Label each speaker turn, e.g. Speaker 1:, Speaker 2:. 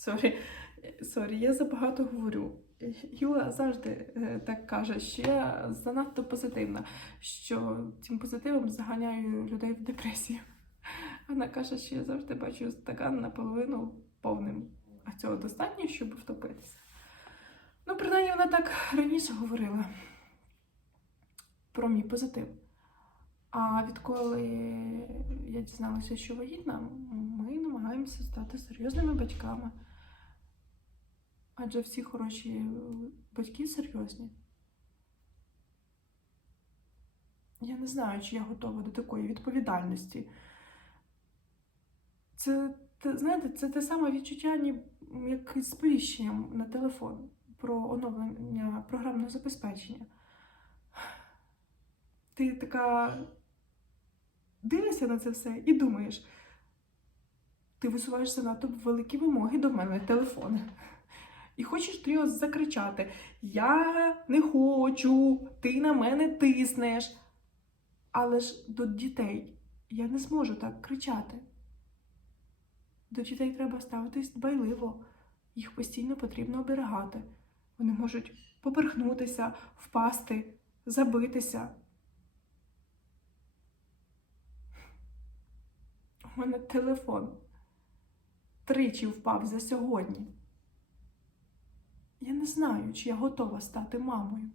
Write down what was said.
Speaker 1: Сорі, сорі, я забагато говорю. Юла завжди е, так каже, що я занадто позитивна, що цим позитивом заганяю людей в депресію. Вона каже, що я завжди бачу стакан наполовину повним, а цього достатньо, щоб втопитися. Ну, принаймні, вона так раніше говорила про мій позитив. А відколи я дізналася, що вагітна, ми намагаємося стати серйозними батьками. Адже всі хороші батьки серйозні. Я не знаю, чи я готова до такої відповідальності. Це, знаєте, це те саме відчуття, як із сповіщенням на телефон про оновлення програмного забезпечення. Ти така дивишся на це все і думаєш, ти висуваєш занадто великі вимоги до мене телефони. І хочеш ти його закричати: Я не хочу, ти на мене тиснеш. Але ж до дітей я не зможу так кричати. До дітей треба ставитись дбайливо, їх постійно потрібно оберігати. Вони можуть поперхнутися, впасти, забитися. У мене телефон тричі впав за сьогодні. Я не знаю, чи я готова стати мамою.